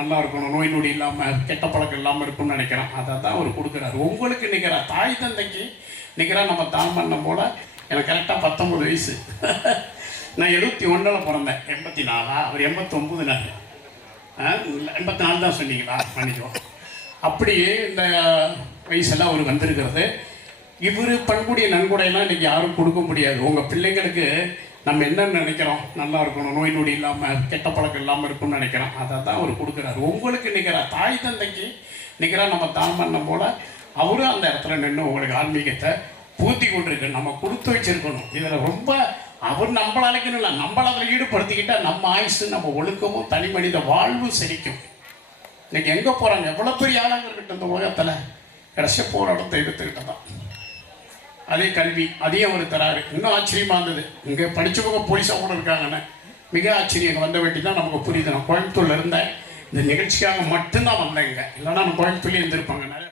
நல்லா இருக்கணும், நோய் நொடி இல்லாமல், கெட்ட பழக்கம் இல்லாமல் இருக்கும்னு நினைக்கிறோம். அதை தான் அவர் கொடுக்குறாரு. உங்களுக்கு நிற்கிறா தாய் தந்தைக்கு நிற்கிறா நம்ம தானம் பண்ண போல். எனக்கு கரெக்டாக 19 வயசு. நான் 71 பிறந்தேன். 84 அவர் 89 நான் 84 தான் சொன்னீங்களா? பண்ணிக்குவோம். அப்படியே இந்த வயசெல்லாம் அவர் வந்திருக்கிறது. இவர் பண்புடைய நன்கொடையெல்லாம் இன்றைக்கி யாரும் கொடுக்க முடியாது. உங்கள் பிள்ளைங்களுக்கு நம்ம என்னென்னு நினைக்கிறோம், நல்லா இருக்கணும், நோய் நொடி இல்லாமல், கெட்ட பழக்கம் இல்லாமல் இருக்கும்னு நினைக்கிறோம். அதை தான் அவர் கொடுக்குறாரு. உங்களுக்கு நிற்கிறா தாய் தந்தைக்கு நிற்கிறா நம்ம தானம் பண்ண போல். அவரும் அந்த இடத்துல நின்று உங்களுக்கு ஆன்மீகத்தை பூர்த்தி கொண்டிருக்கு. நம்ம கொடுத்து வச்சுருக்கணும். இதில் ரொம்ப அவர் நம்மளை அழைக்கணும் இல்லை, நம்மளை அதில் ஈடுபடுத்திக்கிட்டால் நம்ம ஆயுசு, நம்ம ஒழுக்கமும், தனி மனித வாழ்வும் செழிக்கும். இன்றைக்கி எங்கே போகிறாங்க, எவ்வளோ பெரிய ஆளாக இருக்கட்டும் இந்த உலகத்தில், கடைசி போகிற இடத்தை எடுத்துக்கிட்ட தான். அதே கல்வி, அதையும் அவர் தராரு. இன்னும் ஆச்சரியமாக இருந்தது. இங்கே படித்தவங்க போலீஸாக கூட இருக்காங்கன்னு மிக ஆச்சரியம். வந்த வேண்டி தான் நமக்கு புரியுது. நான் கோயம்புத்தூரில் இருந்தேன், இந்த நிகழ்ச்சிக்காக மட்டும்தான் வந்தேங்க. இல்லைன்னா நான் கோயம்புத்தூர்லேயே இருந்திருப்பாங்க.